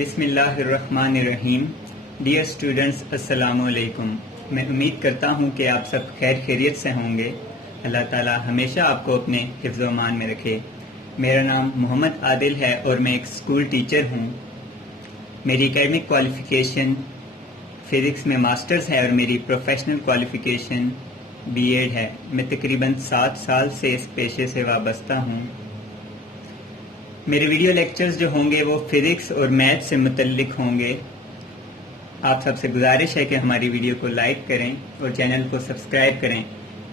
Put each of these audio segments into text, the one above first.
بسم اللہ الرحمن الرحیم. ڈیئر اسٹوڈنٹس، السلام علیکم. میں امید کرتا ہوں کہ آپ سب خیر خیریت سے ہوں گے. اللہ تعالی ہمیشہ آپ کو اپنے حفظ و امان میں رکھے. میرا نام محمد عادل ہے اور میں ایک اسکول ٹیچر ہوں. میری اکیڈمک کوالیفیکیشن فزکس میں ماسٹرز ہے اور میری پروفیشنل کوالیفیکیشن بی ایڈ ہے. میں تقریباً 7 سال سے اس پیشے سے وابستہ ہوں. میرے ویڈیو لیکچرز جو ہوں گے وہ فزکس اور میتھ سے متعلق ہوں گے. آپ سب سے گزارش ہے کہ ہماری ویڈیو کو لائک کریں اور چینل کو سبسکرائب کریں.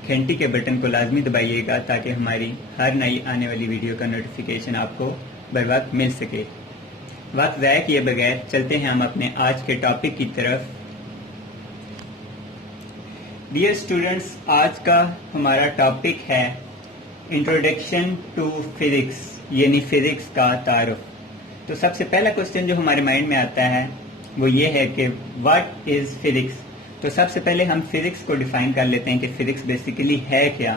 گھنٹی کے بٹن کو لازمی دبائیے گا تاکہ ہماری ہر نئی آنے والی ویڈیو کا نوٹیفیکیشن آپ کو بر وقت مل سکے. وقت ضائع کیے بغیر چلتے ہیں ہم اپنے آج کے ٹاپک کی طرف. ڈیئر اسٹوڈنٹس، آج کا ہمارا ٹاپک ہے انٹروڈکشن ٹو فزکس، یعنی فزکس کا تعارف. تو سب سے پہلا کوشچن جو ہمارے مائنڈ میں آتا ہے وہ یہ ہے کہ واٹ از فزکس. تو سب سے پہلے ہم فزکس کو ڈیفائن کر لیتے ہیں کہ فزکس بیسیکلی ہے کیا.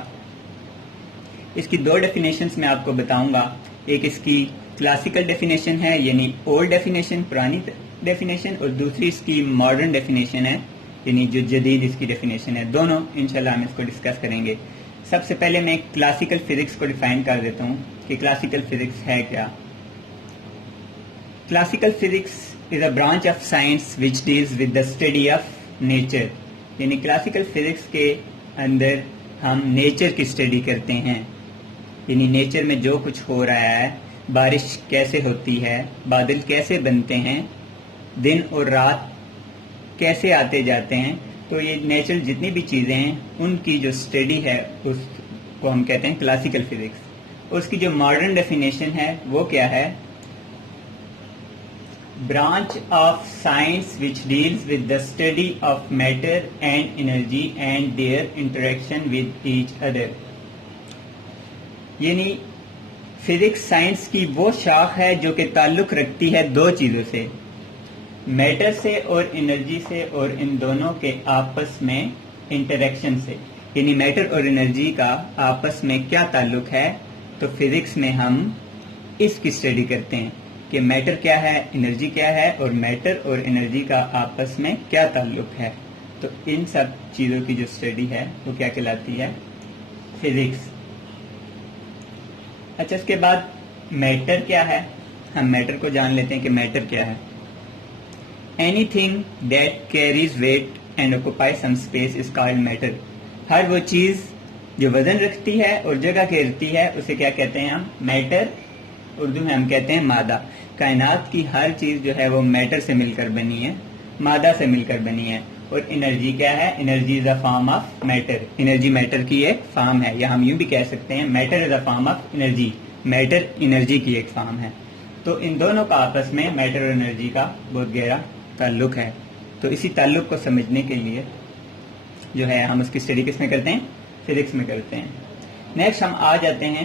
اس کی 2 ڈیفینیشنز میں آپ کو بتاؤں گا. ایک اس کی کلاسیکل ڈیفینیشن ہے، یعنی اولڈ ڈیفینیشن، پرانی ڈیفینیشن، اور دوسری اس کی ماڈرن ڈیفینیشن ہے، یعنی جو جدید اس کی ڈیفینیشن ہے. دونوں انشاءاللہ ہم اس کو ڈسکس کریں گے. سب سے پہلے میں کلاسیکل فزکس کو ڈیفائن کر دیتا ہوں کہ کلاسیکل فزکس ہے کیا. Classical physics is a branch of science which deals with the study of nature. یعنی کلاسیکل فزکس کے اندر ہم نیچر کی اسٹڈی کرتے ہیں. یعنی نیچر میں جو کچھ ہو رہا ہے، بارش کیسے ہوتی ہے، بادل کیسے بنتے ہیں، دن اور رات کیسے آتے جاتے ہیں. تو یہ نیچرل جتنی بھی چیزیں ہیں ان کی جو اسٹڈی ہے اس کو ہم کہتے ہیں کلاسیکل فزکس. اس کی جو ماڈرن ڈیفینیشن ہے وہ کیا ہے؟ Branch of science which deals with the study of matter and energy and their interaction with each other. یعنی فزکس سائنس کی وہ شاخ ہے جو کہ تعلق رکھتی ہے 2 چیزوں سے، میٹر سے اور انرجی سے، اور ان دونوں کے آپس میں انٹریکشن سے. یعنی میٹر اور انرجی کا آپس میں کیا تعلق ہے. تو فزکس میں ہم اس کی اسٹڈی کرتے ہیں کہ میٹر کیا ہے، انرجی کیا ہے، اور میٹر اور انرجی کا آپس میں کیا تعلق ہے. تو ان سب چیزوں کی جو اسٹڈی ہے وہ کیا کہلاتی ہے؟ فزکس. اچھا، اس کے بعد میٹر کیا ہے؟ ہم میٹر کو جان لیتے ہیں کہ میٹر کیا ہے. Anything that carries weight and occupies some space is called matter. ہر وہ چیز جو وزن رکھتی ہے اور جگہ گھیرتی ہے اسے کیا کہتے ہیں ہم؟ میٹر. اردو میں ہم کہتے ہیں مادہ. کائنات کی ہر چیز جو ہے وہ میٹر سے مل کر بنی ہے، مادہ سے مل کر بنی ہے. اور انرجی کیا ہے؟ Energy is a form of matter. Energy matter کی ایک فارم ہے، یا ہم یوں بھی کہہ سکتے ہیں matter is a form of energy. Matter energy کی ایک فارم ہے. تو ان دونوں کا آپس میں میٹر اور انرجی کا بہت گہرا تعلق ہے. تو اسی تعلق کو سمجھنے کے لیے جو ہے ہم اس کی اسٹڈی کس میں کرتے ہیں؟ فزکس میں کرتے ہیں. نیکسٹ ہم آ جاتے ہیں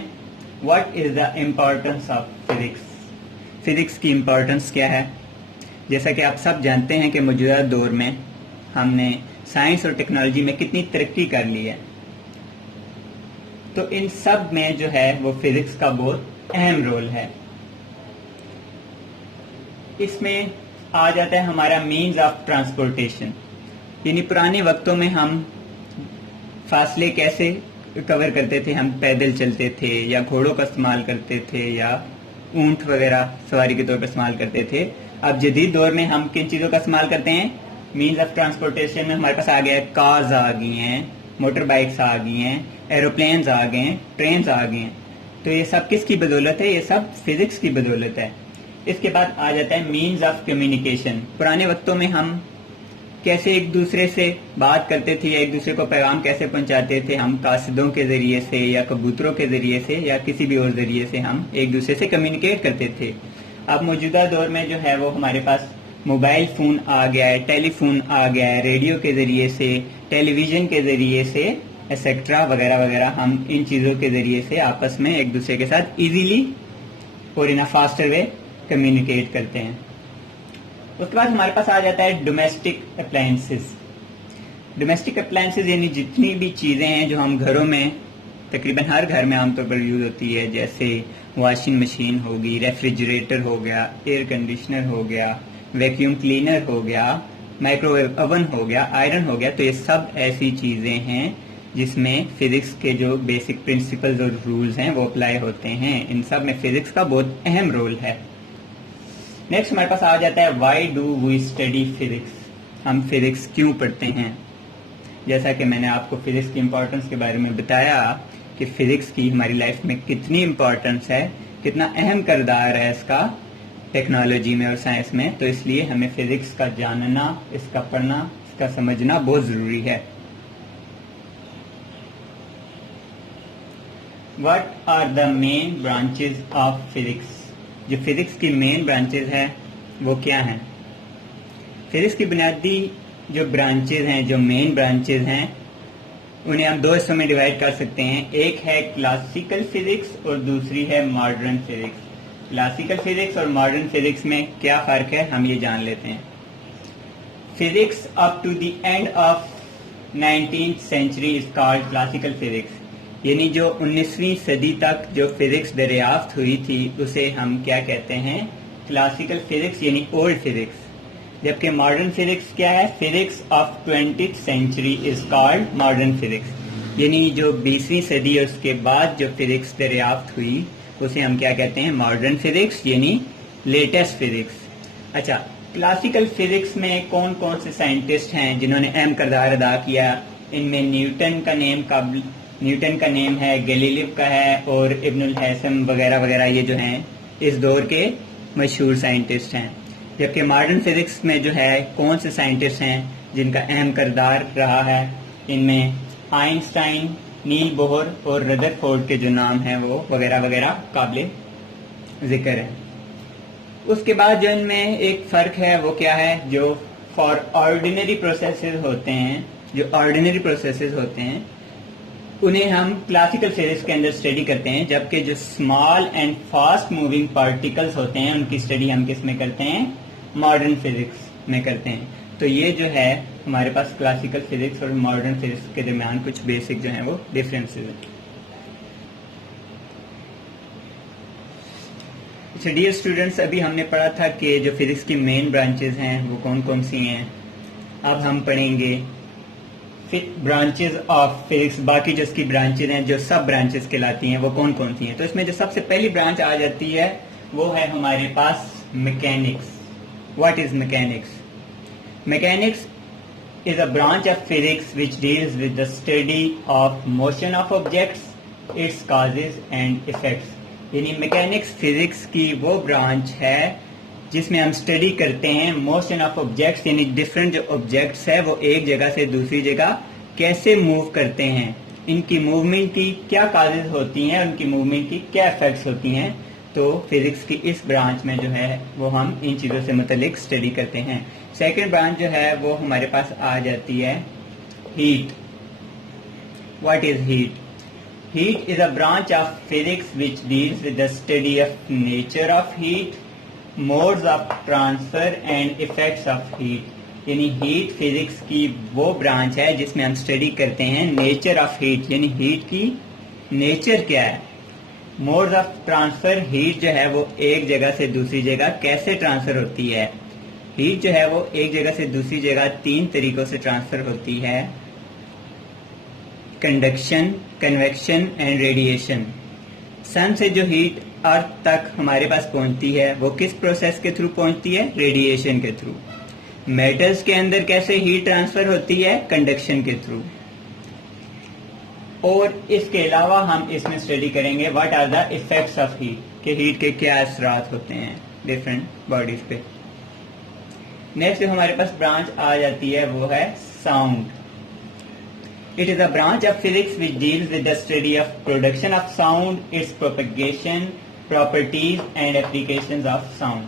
what is the importance of physics. Physics کی امپورٹنس کیا ہے؟ جیسا کہ آپ سب جانتے ہیں کہ موجودہ دور میں ہم نے سائنس اور ٹیکنالوجی میں کتنی ترقی کر لی ہے. تو ان سب میں جو ہے وہ فزکس کا بہت اہم رول ہے. اس میں آ جاتا ہے ہمارا مینز آف ٹرانسپورٹیشن. یعنی پرانے وقتوں میں ہم فاصلے کیسے کور کرتے تھے؟ ہم پیدل چلتے تھے، یا گھوڑوں کا استعمال کرتے تھے، یا اونٹ وغیرہ سواری کے طور پر استعمال کرتے تھے. اب جدید دور میں ہم کن چیزوں کا استعمال کرتے ہیں؟ مینز آف ٹرانسپورٹیشن میں ہمارے پاس آ گیا ہے کارز آ گئی ہیں، موٹر بائکس آ گئی ہیں، ایروپلینز آ گئے ہیں، ٹرینز آ گئی ہیں. تو یہ سب کس کی بدولت ہے؟ یہ سب فزکس کی بدولت ہے. اس کے بعد آ جاتا ہے مینز آف کمیونیکیشن. پرانے وقتوں میں ہم کیسے ایک دوسرے سے بات کرتے تھے، یا ایک دوسرے کو پیغام کیسے پہنچاتے تھے؟ ہم قاصدوں کے ذریعے سے، یا کبوتروں کے ذریعے سے، یا کسی بھی اور ذریعے سے ہم ایک دوسرے سے کمیونیکیٹ کرتے تھے. اب موجودہ دور میں جو ہے وہ ہمارے پاس موبائل فون آ گیا ہے، ٹیلی فون آ گیا ہے، ریڈیو کے ذریعے سے، ٹیلی ویژن کے ذریعے سے، ایٹسٹرا وغیرہ وغیرہ. ہم ان چیزوں کے ذریعے سے آپس میں ایک دوسرے کے ساتھ ایزیلی اور ان اے فاسٹر وے کمیونیکیٹ کرتے ہیں. اس کے بعد ہمارے پاس آ جاتا ہے ڈومیسٹک اپلائنسز. ڈومیسٹک اپلائنسز یعنی جتنی بھی چیزیں ہیں جو ہم گھروں میں تقریباً ہر گھر میں عام طور پر یوز ہوتی ہے، جیسے واشنگ مشین ہوگی، ریفریجریٹر ہو گیا، ایئر کنڈیشنر ہو گیا، ویکیوم کلینر ہو گیا، مائکرو ویو اوون ہو گیا، آئرن ہو گیا. تو یہ سب ایسی چیزیں ہیں جس میں فزکس کے جو بیسک پرنسپلز اور رولز ہیں وہ اپلائی ہوتے ہیں. ان سب میں فزکس کا بہت اہم رول ہے. نیکسٹ ہمارے پاس آ جاتا ہے why do we study physics. ہم فزکس کیوں پڑھتے ہیں؟ جیسا کہ میں نے آپ کو فزکس کی امپورٹنس کے بارے میں بتایا کہ فزکس کی ہماری لائف میں کتنی امپورٹنس ہے، کتنا اہم کردار ہے اس کا ٹیکنالوجی میں اور سائنس میں، تو اس لیے ہمیں فزکس کا جاننا، اس کا پڑھنا، اس کا سمجھنا بہت ضروری ہے. What are the main branches of physics? جو فزکس کی مین برانچز ہیں وہ کیا ہیں؟ فزکس کی بنیادی جو برانچز ہیں، جو مین برانچز ہیں، انہیں ہم دو حصوں میں ڈیوائڈ کر سکتے ہیں. ایک ہے کلاسیکل فزکس اور دوسری ہے ماڈرن فزکس. کلاسیکل فزکس اور ماڈرن فزکس میں کیا فرق ہے ہم یہ جان لیتے ہیں. Physics up to the end of 19th century is called classical physics. یعنی جو 19ویں صدی تک جو فزکس دریافت ہوئی تھی اسے ہم کیا کہتے ہیں؟ کلاسیکل فزکس یعنی اولڈ فزکس. جبکہ ماڈرن فزکس کیا ہے؟ Physics of 20th century is called modern physics. یعنی جو 20ویں صدی اور اس کے بعد جو فزکس دریافت ہوئی اسے ہم کیا کہتے ہیں؟ ماڈرن فزکس یعنی لیٹسٹ فزکس. اچھا، کلاسیکل فزکس میں کون کون سے سائنٹسٹ ہیں جنہوں نے اہم کردار ادا کیا؟ ان میں نیوٹن کا نیم ہے، گیلیلیو کا ہے، اور ابن الہیثم وغیرہ وغیرہ، یہ جو ہیں اس دور کے مشہور سائنٹسٹ ہیں. جبکہ ماڈرن فزکس میں جو ہے کون سے سائنٹسٹ ہیں جن کا اہم کردار رہا ہے؟ ان میں آئنسٹائن، نیل بوہر اور ردرفورڈ کے جو نام ہیں وہ وغیرہ وغیرہ قابل ذکر ہیں. اس کے بعد جو ان میں ایک فرق ہے وہ کیا ہے؟ جو فار آرڈینری پروسیسز ہوتے ہیں، انہیں ہم کلاسیکل فزکس کے اندر اسٹڈی کرتے ہیں. جبکہ جو small and fast moving particles ہوتے ہیں ان کی اسٹڈی ہم کس میں کرتے ہیں؟ ماڈرن فزکس میں کرتے ہیں. تو یہ جو ہے ہمارے پاس کلاسیکل فزکس اور ماڈرن فزکس کے درمیان کچھ بیسک جو ہیں وہ ڈفرینسز ہیں. اچھا ڈیئر اسٹوڈنٹس، ابھی ہم نے پڑھا تھا کہ جو فزکس کی مین برانچز ہیں وہ کون کون سی ہیں. اب ہم پڑھیں گے برانچز آف فزکس. باقی جو اس کی برانچز ہیں، جو سب برانچز کہلاتی ہیں، وہ کون کون سی ہیں. تو اس میں جو سب سے پہلی برانچ آ جاتی ہے وہ ہے ہمارے پاس mechanics. What is mechanics? Mechanics is a branch of physics which deals with the study of motion of objects, its causes and effects. یعنی میکینکس فزکس کی وہ برانچ ہے جس میں ہم اسٹڈی کرتے ہیں موشن آف آبجیکٹس، یعنی ڈفرینٹ جو آبجیکٹس ہے وہ ایک جگہ سے دوسری جگہ کیسے موو کرتے ہیں، ان کی موومنٹ کی کیا کازز ہوتی ہیں، ان کی موومنٹ کی کیا افیکٹس ہوتی ہیں. تو فزکس کی اس برانچ میں جو ہے وہ ہم ان چیزوں سے متعلق اسٹڈی کرتے ہیں. سیکنڈ برانچ جو ہے وہ ہمارے پاس آ جاتی ہے heat. What is heat? Heat is a branch of physics which deals with the study of nature of heat, modes of transfer and effects of heat. یعنی ہیٹ فزکس کی وہ برانچ ہے جس میں ہم اسٹڈی کرتے ہیں نیچر آف ہیٹ، یعنی ہیٹ کی نیچر کیا ہے. موڈز آف ٹرانسفر، ہیٹ جو ہے وہ ایک جگہ سے دوسری جگہ کیسے ٹرانسفر ہوتی ہے. ہیٹ جو ہے وہ ایک جگہ سے دوسری جگہ 3 طریقوں سے ٹرانسفر ہوتی ہے: کنڈکشن، کنویکشن اینڈ ریڈیشن. سن سے جو ہیٹ ارتھ تک ہمارے پاس پہنچتی ہے وہ کس پروسیس کے تھرو پہنچتی ہے؟ ریڈیشن کے تھرو. میٹلز کے اندر کیسے ہیٹ ٹرانسفر ہوتی ہے؟ کنڈکشن کے تھرو. اور اس کے علاوہ ہم اس میں اسٹڈی کریں گے what are the effects of heat, کہ ہیٹ کے کیا اثرات ہوتے ہیں ڈفرینٹ باڈیز پہ. نیکسٹ جو ہمارے پاس برانچ آ جاتی ہے وہ ہے sound. It is a branch of physics which deals with the study of production of sound, its propagation, properties and applications of sound.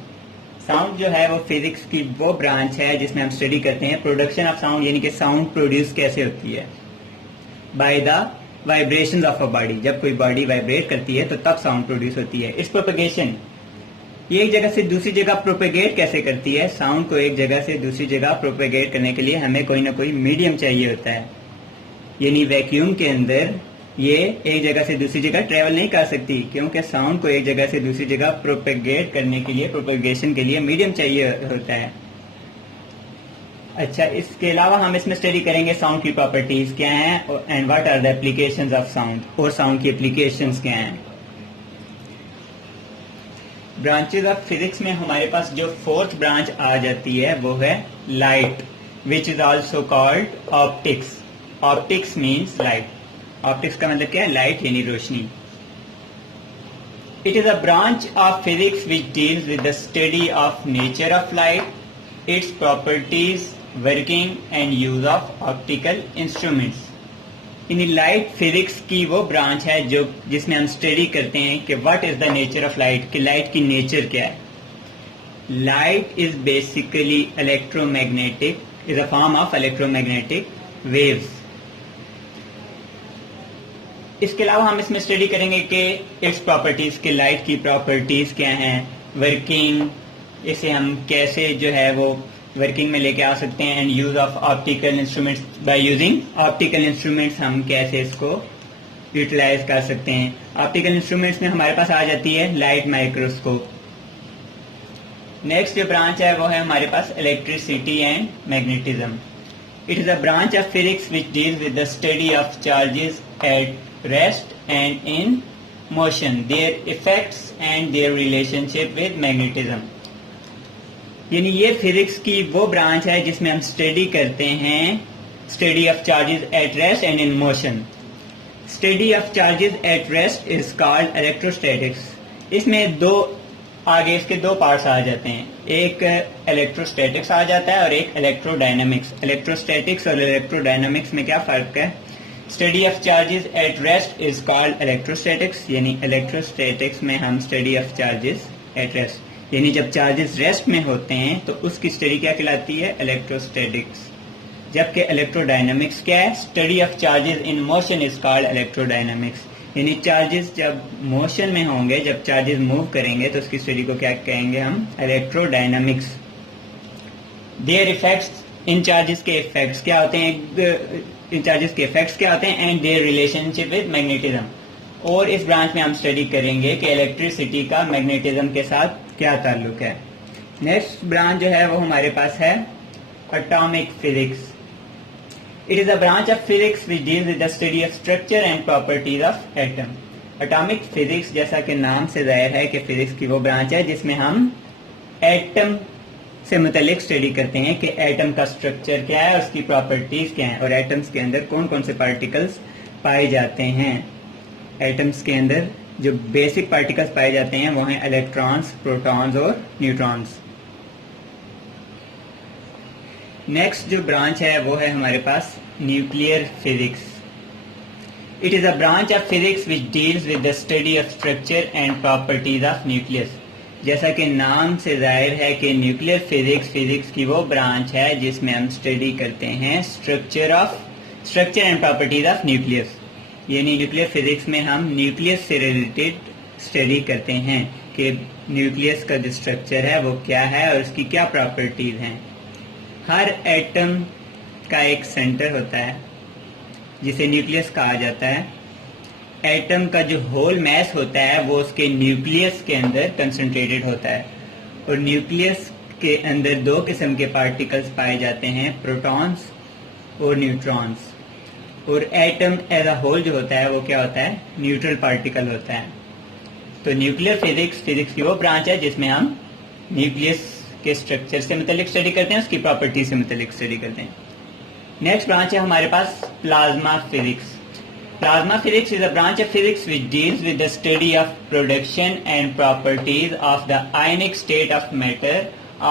Sound جو ہے وہ فزکس کی وہ برانچ ہے جس میں ہم اسٹڈی کرتے ہیں پروڈکشن آف ساؤنڈ، یعنی کہ ساؤنڈ پروڈیوس کیسے ہوتی ہے. By the vibrations of a body, جب کوئی باڈی وائبریٹ کرتی ہے تو تب ساؤنڈ پروڈیوس ہوتی ہے. اس پروپیگیشن، یہ ایک جگہ سے دوسری جگہ پروپیگیٹ کیسے کرتی ہے. ساؤنڈ کو ایک جگہ سے دوسری جگہ پروپیگیٹ کرنے کے لیے ہمیں کوئی نہ کوئی میڈیم چاہیے ہوتا ہے. یعنی ویکیوم کے اندر یہ ایک جگہ سے دوسری جگہ ٹریول نہیں کر سکتی کیونکہ ساؤنڈ کو ایک جگہ سے دوسری جگہ پروپیگیٹ کرنے کے لیے پروپیگیشن کے لیے میڈیم چاہیے ہوتا ہے. اچھا اس کے علاوہ ہم اس میں اسٹڈی کریں گے ساؤنڈ کی پراپرٹیز کیا ہیں and what are the applications of sound, اور ساؤنڈ کی اپلیکیشنز کیا ہیں. برانچز آف فزکس میں ہمارے پاس جو فورتھ برانچ آ جاتی ہے وہ ہے light, which is also called optics. Optics means light. Optics کا مطلب کیا ہے؟ لائٹ یعنی روشنی. It is a branch of physics which deals with the study of nature of light, its properties, working and use of optical instruments. یعنی light physics کی وہ branch ہے جس میں ہم اسٹڈی کرتے ہیں کہ what is the nature of light, کہ لائٹ کی نیچر کیا ہے. Light is basically electro magnetic, is a form of electro magnetic waves. اس کے علاوہ ہم اس میں اسٹڈی کریں گے کہ اٹس پراپرٹیز, کہ لائٹ کی پراپرٹیز کیا ہیں, ورکنگ, اسے ہم کیسے جو ہے وہ ورکنگ میں لے کے آ سکتے ہیں, and use of optical instruments, by using optical instruments ہم کیسے اس کو یوٹیلائز کر سکتے ہیں. آپٹیکل انسٹرومینٹس میں ہمارے پاس آ جاتی ہے لائٹ مائکروسکوپ. نیکسٹ جو برانچ ہے وہ ہے ہمارے پاس electricity and magnetism. It is a branch of physics which deals with the study of charges at rest and in motion, their effects and their relationship with magnetism. یعنی یہ physics کی وہ branch ہے جس میں ہم study کرتے ہیں study of charges at rest and in motion. Study of charges at rest is called electrostatics. اس میں آگے اس کے دو پارٹس آ جاتے ہیں, ایک الیکٹروسٹیٹکس آ جاتا ہے اور ایک الیکٹرو ڈائنامکس. الیکٹروسٹیٹکس اور الیکٹرو ڈائنامکس میں کیا فرق ہے؟ Study of charges at rest is called electrostatics, یعنی الیکٹروسٹیٹکس میں ہم study of charges at rest, یعنی جب چارجز ریسٹ میں ہوتے ہیں تو اس کی اسٹڈی کیا کہلاتی ہے؟ الیکٹروسٹیٹکس. جبکہ الیکٹرو ڈائنامکس کیا ہے؟ Study of charges in motion is called electro dynamics. یعنی چارجز جب موشن میں ہوں گے, جب چارجز موو کریں گے تو اس کی اسٹڈی کو کیا کہیں گے ہم؟ Electrodynamics. دیئر افیکٹس, ان چارجز کے افیکٹس کیا ہوتے ہیں, ان چارجز کے افیکٹس کیا ہوتے ہیں, and their relationship with magnetism. اور اس برانچ میں ہم اسٹڈی کریں گے کہ الیکٹریسٹی کا میگنیٹزم کے ساتھ کیا تعلق ہے. نیکسٹ برانچ جو ہے وہ ہمارے پاس ہے atomic physics. It is a branch of physics which deals with the study of structure and properties of atom. Atomic physics جیسا کہ نام سے ظاہر ہے کہ فزکس کی وہ برانچ ہے جس میں ہم ایٹم سے متعلق اسٹڈی کرتے ہیں کہ ایٹم کا اسٹرکچر کیا ہے, اس کی پراپرٹیز کیا ہیں, اور ایٹمس کے اندر کون کون سے پارٹیکلس پائے جاتے ہیں. ایٹمس کے اندر جو بیسک پارٹیکلس پائے جاتے ہیں وہ ہیں الیکٹرانس, پروٹونز اور نیوٹرانس. نیکسٹ جو برانچ ہے وہ ہے ہمارے پاس nuclear physics. It is a branch of physics which deals with the study of structure and properties of nucleus. جیسا کہ نام سے ظاہر ہے کہ نیوکلیئر فزکس کی وہ برانچ ہے جس میں ہم اسٹڈی کرتے ہیں structure and properties of nucleus. یعنی نیوکلیئر فزکس میں ہم نیوکلیس سے ریلیٹڈ اسٹڈی کرتے ہیں کہ نیوکلیس کا جو اسٹرکچر ہے وہ کیا ہے اور اس کی کیا پراپرٹیز ہیں. ہر ایٹم کا ایک سینٹر ہوتا ہے جسے نیوکلیس کہا جاتا ہے. ایٹم کا جو ہول میس ہوتا ہے وہ اس کے نیوکلیس کے اندر کنسنٹریٹڈ ہوتا ہے, اور نیوکلیس کے اندر دو قسم کے پارٹیکلز پائے جاتے ہیں, پروٹونز اور نیوٹرونز. اور ایٹم ایز اے ہول جو ہوتا ہے وہ کیا ہوتا ہے؟ نیوٹرل پارٹیکل ہوتا ہے. تو نیوکلیئر فزکس کی وہ برانچ ہے جس میں ہم نیوکلیس کے اسٹرکچر سے متعلق اسٹڈی کرتے ہیں, اس کی پراپرٹی سے متعلق اسٹڈی کرتے ہیں. نیکسٹ برانچ ہے ہمارے پاس plasma physics. Plasma physics is a branch of physics which deals with the study of production and properties of the ionic state of matter,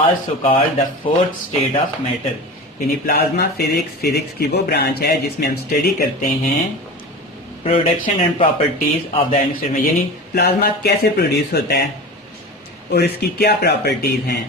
also called the fourth state of matter. یعنی plasma physics کی وہ branch ہے جس میں ہم study کرتے ہیں production and properties of the ionic state میں, یعنی پلازما کیسے پروڈیوس ہوتا ہے اور اس کی کیا پراپرٹیز ہیں.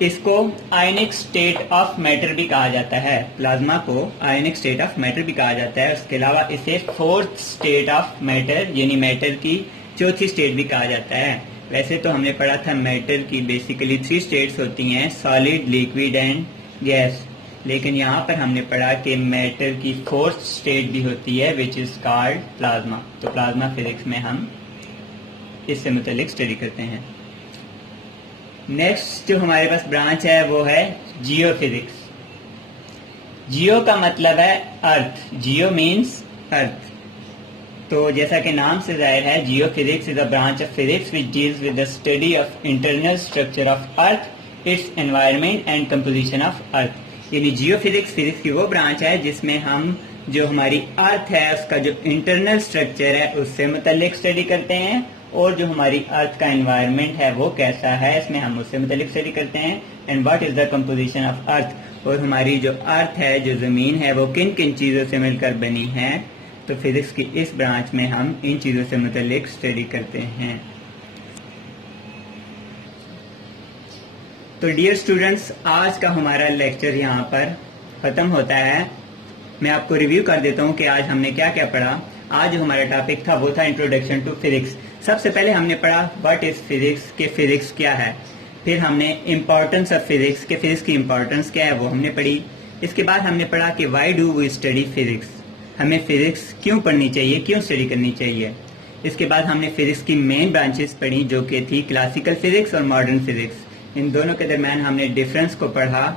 اس کو آئنک اسٹیٹ آف میٹر بھی کہا جاتا ہے, پلازما کو آئنک اسٹیٹ آف میٹر بھی کہا جاتا ہے. اس کے علاوہ اسے فورتھ اسٹیٹ آف میٹر یعنی میٹر کی چوتھی اسٹیٹ بھی کہا جاتا ہے. ویسے تو ہم نے پڑھا تھا میٹر کی بیسیکلی 3 اسٹیٹس ہوتی ہیں, سالڈ, لیکوڈ اینڈ گیس. لیکن یہاں پر ہم نے پڑھا کہ میٹر کی فورتھ اسٹیٹ بھی ہوتی ہے وچ از کالڈ پلازما. تو پلازما فزکس میں ہم اس سے متعلق اسٹڈی کرتے ہیں. نیکسٹ جو ہمارے پاس برانچ ہے وہ ہے جیو فزکس. جیو کا مطلب ہے ارتھ. جیو مینس ارتھ. تو جیسا کہ نام سے ظاہر ہے geophysics is a branch of physics which deals with the study of internal structure of earth, its environment and composition of earth. یعنی جیو فزکس کی وہ برانچ ہے جس میں ہم جو ہماری ارتھ ہے اس کا جو انٹرنل اسٹرکچر ہے اس سے متعلق اسٹڈی کرتے ہیں, اور جو ہماری ارتھ کا انوائرمنٹ ہے وہ کیسا ہے اس میں ہم اس سے متعلق اسٹڈی کرتے ہیں. And what is the composition of ارتھ, اور ہماری جو ارتھ ہے جو زمین ہے وہ کن کن چیزوں سے مل کر بنی ہے. تو فزکس کی اس برانچ میں ہم ان چیزوں سے متعلق اسٹڈی کرتے ہیں. تو ڈیئر اسٹوڈنٹس, آج کا ہمارا لیکچر یہاں پر ختم ہوتا ہے. میں آپ کو ریویو کر دیتا ہوں کہ آج ہم نے کیا کیا پڑھا. آج جو ہمارا ٹاپک تھا وہ تھا انٹروڈکشن ٹو فزکس. سب سے پہلے ہم نے پڑھا واٹ از فزکس, کہ فزکس کیا ہے. پھر ہم نے امپورٹنس آف فزکس, کہ فزکس کی امپورٹنس کیا ہے وہ ہم نے پڑھی. اس کے بعد ہم نے پڑھا کہ why do we study physics, ہمیں فزکس کیوں پڑھنی چاہیے, کیوں اسٹڈی کرنی چاہیے. اس کے بعد ہم نے فزکس کی مین برانچز پڑھی جو کہ تھی کلاسیکل فزکس اور ماڈرن فزکس. ان دونوں کے درمیان ہم نے ڈفرینس کو پڑھا.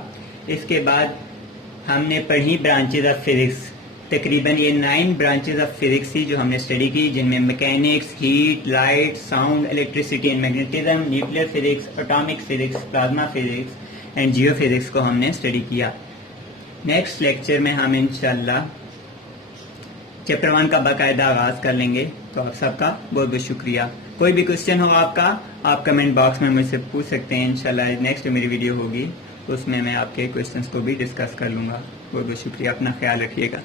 اس کے بعد ہم نے پڑھی برانچز آف فزکس. تقریباً یہ 9 برانچز آف فزکس تھی جو ہم نے اسٹڈی کی, جن میں mechanics, heat, light, sound, electricity and magnetism, nuclear physics, atomic physics, plasma physics and geophysics کو ہم نے اسٹڈی کیا. نیکسٹ لیکچر میں ہم انشاءاللہ چیپٹر 1 کا باقاعدہ آغاز کر لیں گے. تو آپ سب کا بہت بہت شکریہ. کوئی بھی کوشچن ہو آپ کا, آپ کمنٹ باکس میں مجھ سے پوچھ سکتے ہیں. انشاءاللہ نیکسٹ جو میری ویڈیو ہوگی اس میں آپ کے کوشچنس کو بھی ڈسکس کر لوں گا. بہت بہت شکریہ. اپنا خیال رکھیے گا.